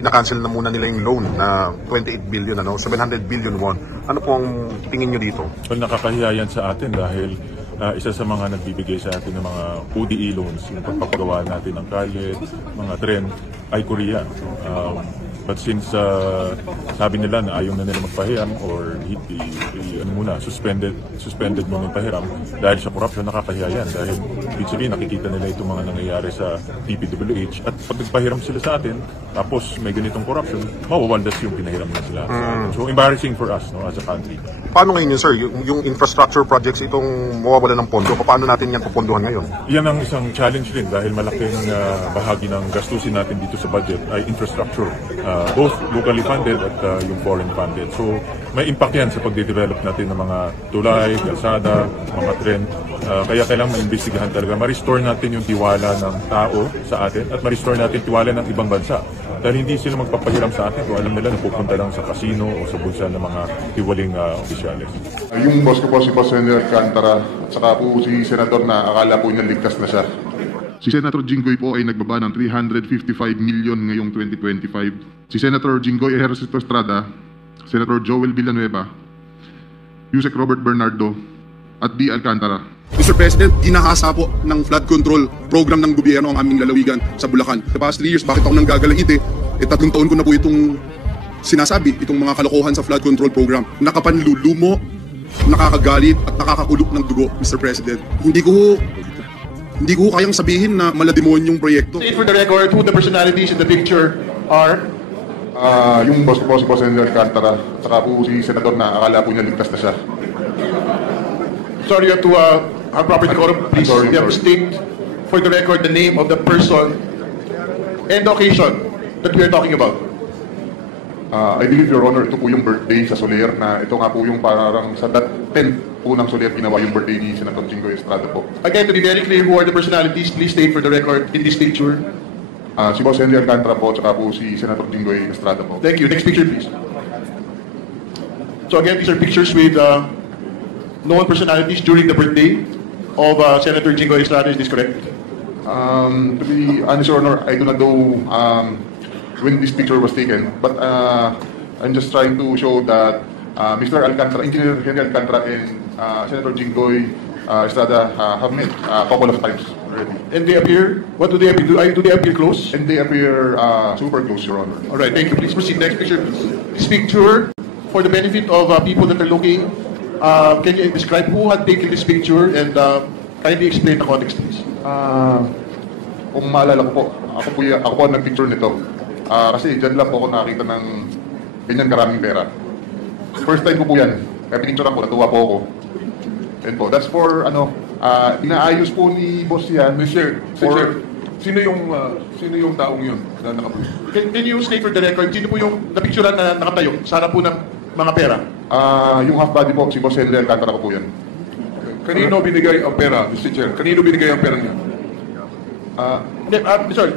ina-cancel na muna nila yung loan na 28 billion, 700 billion won. Ano po ang tingin nyo dito? Well, nakakahiya yan sa atin dahil isa sa mga nagbibigay sa atin ng mga ODE loans, yung pagpapagawa natin ng kalye, mga tren, ay Korea. But since sabi nila na ayaw na nila magpahiram or suspended muna yung pahiram dahil sa corruption, nakakahiya yan dahil ibig sabihin nakikita nila itong mga nangyayari sa DPWH at pag nagpahiram sila sa atin tapos may ganitong corruption, mawawaldas yung pinahiram na sila. So embarrassing for us as a country. Paano ngayon yun, sir? Yung infrastructure projects itong mawawala ng pondo, paano natin yan pupunduhan ngayon? Yan ang isang challenge din dahil malaking bahagi ng gastusin natin dito sa budget ay infrastructure. Both locally funded at yung foreign funded. So may impact yan sa pagde-develop natin ng mga tulay, kalsada, mga tren. Kaya kailangan maimbestigahan talaga. Ma-restore natin yung tiwala ng tao sa atin at ma-restore natin tiwala ng ibang bansa. Dahil hindi sila magpapahiram sa atin kung alam nila na pupunta lang sa casino o sa bulsa ng mga tiwaling opisyales. Yung boss ko po si Senator Alcantara at saka po si Senator na akala po niya ligtas na siya. Si Senator Jinggoy po ay nagbaba ng 355 million ngayong 2025. Si Senator Jinggoy Ejercito Estrada, Senator Joel Villanueva, Yusek Robert Bernardo, at D. Alcantara. Mr. President, ginahasa po ng flood control program ng gobyerno ang aming lalawigan sa Bulacan. The past 3 years, bakit ako nanggagalahiti? 3 taon ko na po itong sinasabi, itong mga kalokohan sa flood control program. Nakapanlulumo, nakakagalit at nakakakulok ng dugo, Mr. President. Hindi ko kayang sabihin na malademonyong proyekto. State for the record who the personalities in the picture are. Yung boss ko po si Senator Alcantara at saka po si Senator na akala po niya ligtas na siya. Sorry, you have to have proper decorum, please. You have to state for the record the name of the person and the occasion that we are talking about. I believe, Your Honor, ito po yung birthday sa Soler na ito nga po yung parang sa 10 po ng Soler ginawa yung birthday ni Senator Jinggoy Estrada po. Again, to be very clear who are the personalities, please state for the record in this picture. Si Boss Henry Alcantara po at saka po si Senator Jinggoy Estrada po. Thank you. Next picture, please. So again, these are pictures with known personalities during the birthday of Senator Jinggoy Estrada. Is this correct? To be honest, Your Honor, I do not know when this picture was taken, but I'm just trying to show that Mr. Alcantara, Engineer Henry Alcantara and Senator Jinggoy Estrada have met a couple of times already. And they appear, what do they appear? Do they appear close? And they appear super close, Your Honor. All right, thank you. Please proceed. Next picture, please. This picture, for the benefit of people that are looking, can you describe who had taken this picture and kindly explain the context, please? Kung maalala ko po, ako po ang nag-picture nito. Kasi dyan lang po ako nakakita ng ganyan karaming pera. First time ko po yan. Kaya pinicturean ko, natuwa po ako. And po, that's for, inaayos po ni boss yan. Sir, sino yung taong yun na nakapulo? Can you state for the record, sino po yung napicturean na nakatayo sa harap po ng mga pera? Yung half body po, si Boss Henry Alcantara ko po yan. Kanino binigay ang pera, Mr. Chair? Kanino binigay ang pera niya? Sorry.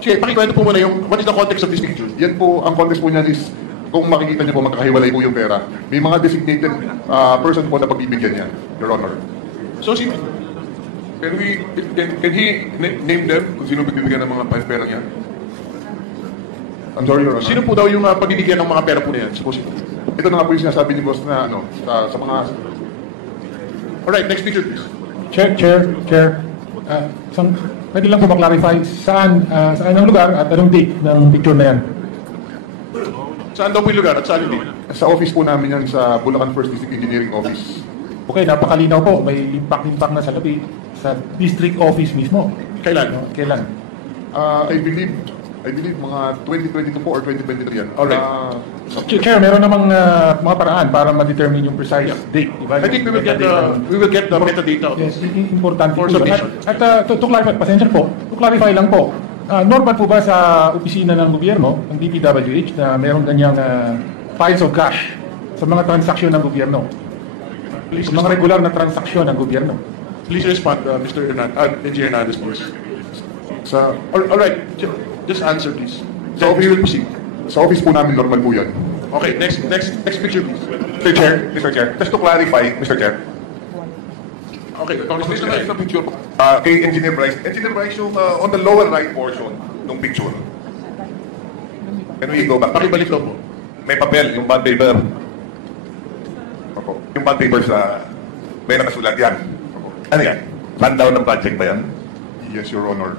Sige, pakikwento po muna yung, what is the context of this picture? Yan po, ang context po niyan is, kung makikita niyo po, magkakahiwalay po yung pera. May mga designated person po na pagbibigyan niya, Your Honor. So, Can he name them kung sino bibigyan ng mga pera niya? I'm sorry, Your Honor. sino po daw yung pagbibigyan ng mga pera po na yan? Supposedly. Ito na nga po yung sinasabi ni boss na sa mga... Alright, next picture please. Chair. Pwede lang po ma-clarify saan ang lugar at anong date ng picture na yan? Saan daw po yung lugar at saan hindi? Sa office po namin yan, sa Bulacan First District Engineering Office. Okay, napakalinaw po. May impact na sa labi sa district office mismo. Kailan? Kailan? I believe mga 2022 po or 2023 yan. Alright. Chair, meron namang mga paraan para ma-determine yung precise date. Diba? I think we will get the metadata. Yes, important for po yun. submission. At to clarify, pasensya po, to clarify lang po, normal po ba sa opisina ng gobyerno, ng DPWH, na meron ganyang files of cash sa mga transaksyon ng gobyerno? Sa mga regular na transaksyon ng gobyerno? Please respond, Mr. Engineer Hernandez, please. Alright, just answer please. So we will proceed. Sa office po namin, normal po yan. Okay, next picture please. Mr. Chair, just to clarify, Mr. Chair. Okay, Congressman. Sa picture po. Kay Engineer Bryce, yung on the lower right portion ng picture. Can we go back? Pakibalik daw po. May papel, yung bond paper. Opo. Yung bond paper sa may nakasulat yan. Opo. Ano yan? Rundown ng project ba yan? Yes, Your Honor.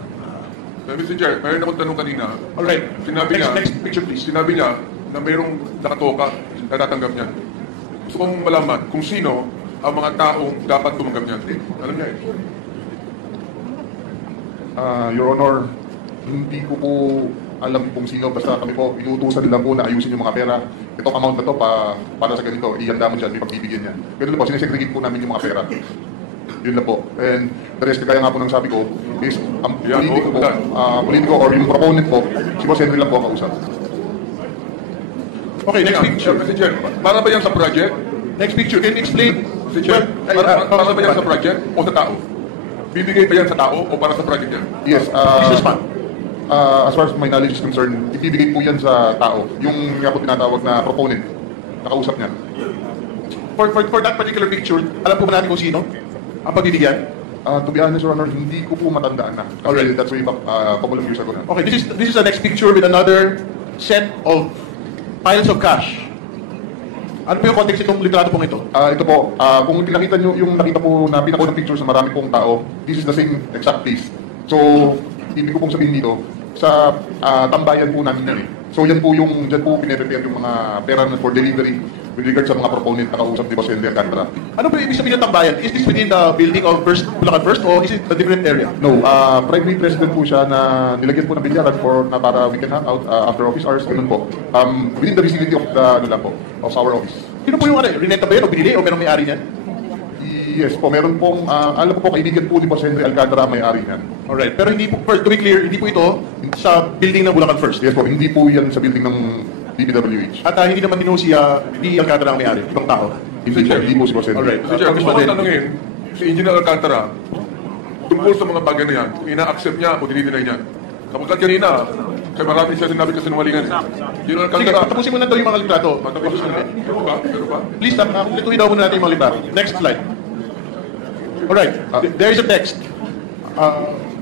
Mr. Chair, mayroon akong tanong kanina. Alright. Sinabi niya, Next picture please. sinabi niya na mayroong nakatoka na tatanggap niyan. Gusto kong malaman kung sino ang mga taong dapat tumanggap niyan. Alam niya eh. Your Honor, hindi ko po alam kung sino, basta kami po, inuutusan lang po na ayusin yung mga pera. Itong amount na to para sa ganito, ihanda mo dyan, may pagbibigyan yan. Ganun po, sinesegregate po namin yung mga pera. Yun lang po. And the rest, kaya nga po nang sabi ko, is ang politiko po, politiko or yung proponent po, si Boss Henry lang po ang kausap. Okay, next picture. Mr. Chair, para ba yan sa project? Next picture. Can you explain? Mr. Chair, para ba yan sa project o sa tao? Bibigay ba yan sa tao o para sa project yan? Yes, Business man. as far as my knowledge is concerned, ibibigay po yan sa tao. Yung nga po tinatawag na proponent, nakausap niya. For that particular picture, alam po ba natin kung sino? Ang pagbibigyan? To be honest, Your Honor, hindi ko po matandaan na. Kasi Alright. that's way back a couple of years ago na. Okay, this is the next picture with another set of piles of cash. Ano po yung context itong litrato pong ito? Ito po, kung pinakita nyo yung nakita po na pinakuha ng pictures na marami pong tao, this is the same exact place. So, ibig ko pong sabihin dito, sa tambayan po namin yan eh. So yan po yung, dyan po pinipipir yung mga pera na for delivery with regard sa mga proponent na kausap ni Boss Henry Alcantara. Ano po yung ibig sabihin ng tambayan? Is this within the building of Bulacan First or is it a different area? No, private president po siya na nilagyan po ng bilyaran na para we can hang out after office hours, ganun po. Within the vicinity of the, of our office. Sino po yung rinenta ba yun o binili o merong may-ari niyan? Yes po, meron pong, alam ko po, kaibigan po ni Boss Henry Alcantara may-ari niyan. Alright, pero hindi po, to be clear, hindi po ito sa building ng Bulacan First. Yes po, hindi po yan sa building ng DPWH. At hindi naman din si D. Alcantara ang may-ari, ibang tao. Hindi po si Boss Henry. Alright. Mr. Chair, gusto ko tanungin si Engineer Alcantara tungkol sa mga bagay na yan, kung ina-accept niya o dinideny niya. Kapagkat kanina, kaya marami siya sinabi kasinungalingan. Engineer Sige, Alcantara, tapusin mo na ito yung mga litrato. pero ba? Please, lituin daw muna natin yung mga litrato. Next slide. Alright, there is a text.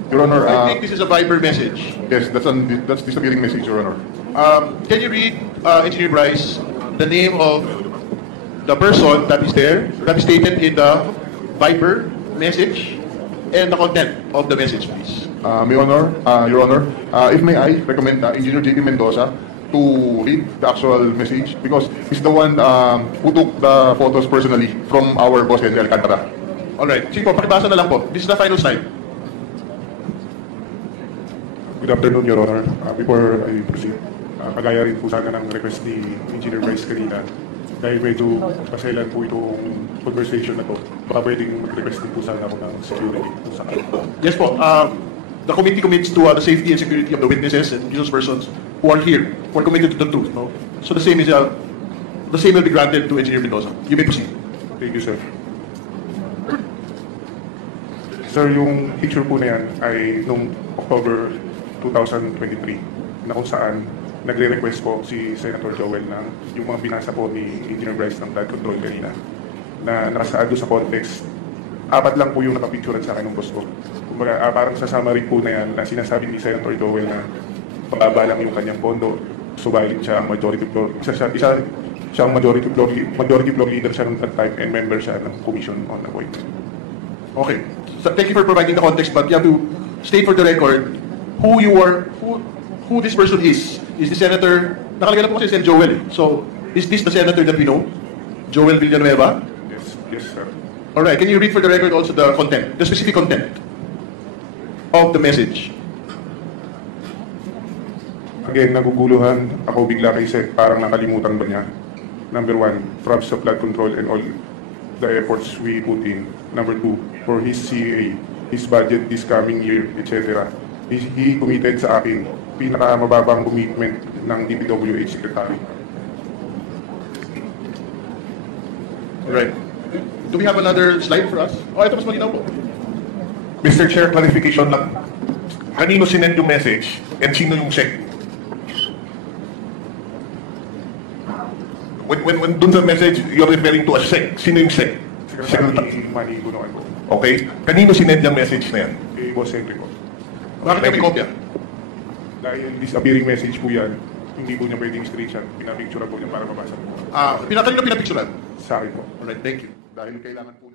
Your Honor, I think this is a Viber message. yes, that's disappearing message, Your Honor. Can you read, Engineer Bryce, the name of the person that is there, that is stated in the Viber message, and the content of the message, please? Your Honor, if may I recommend Engineer JP Mendoza to read the actual message because he's the one who took the photos personally from our Boss Henry Alcantara. Alright, sige po, pakibasa na lang po. This is the final slide. Good afternoon, Your Honor. Before I proceed, kagaya rin po sana ng request ni Engineer Bryce kanina. Dahil medyo paselan po itong conversation na to, baka pwedeng mag-request din po sana ako ng security po sa akin. Yes po, the committee commits to the safety and security of the witnesses and those persons who are here, who are committed to the truth. No? So the same will be granted to Engineer Mendoza. You may proceed. Thank you, sir. Sir, yung picture po na yan ay noong October 2023 na kung saan nagre-request po si Senator Joel ng yung mga binasa po ni Engineer Bryce ng flood control kanina na nakasaad doon sa context. 4 lang po yung nakapicturean sa akin ng boss ko. Kumbaga, parang sa summary po na yan na sinasabi ni Senator Joel na pababa lang yung kanyang pondo, subalit siya ang majority floor, siya ang majority floor leader siya ng that time and member siya ng commission on appointment. Okay. So thank you for providing the context, but you have to state for the record who you are, who this person is. Is the senator? Nakalagay na po kasi si Joel. So is this the senator that we know, Joel Villanueva? Yes, sir. All right. Can you read for the record also the content, the specific content of the message? Again, naguguluhan ako bigla kay Seth, parang nakalimutan ba niya? Number 1, props sa flood control and all the efforts we put in. Number 2, for his CA, his budget this coming year, etc. He committed sa akin pinakamababang commitment ng DPWH Secretary. Alright. Do we have another slide for us? Oh, ito mas malinaw po. Mr. Chair, clarification lang. Kanino sinend yung message and sino yung sec? When dun sa message, you're referring to a sec. Sino yung sec? Secretary Manny Bunuan po. Okay. Kanino sinend yung message na yan? Kay Boss Henry po. Bakit kami kopya? Dahil disappearing message po yan, hindi po niya pwedeng screenshot. Pinapicture po niya para mabasa. Kanino pinapicturean? Sa akin po. Alright, thank you. Dahil kailangan po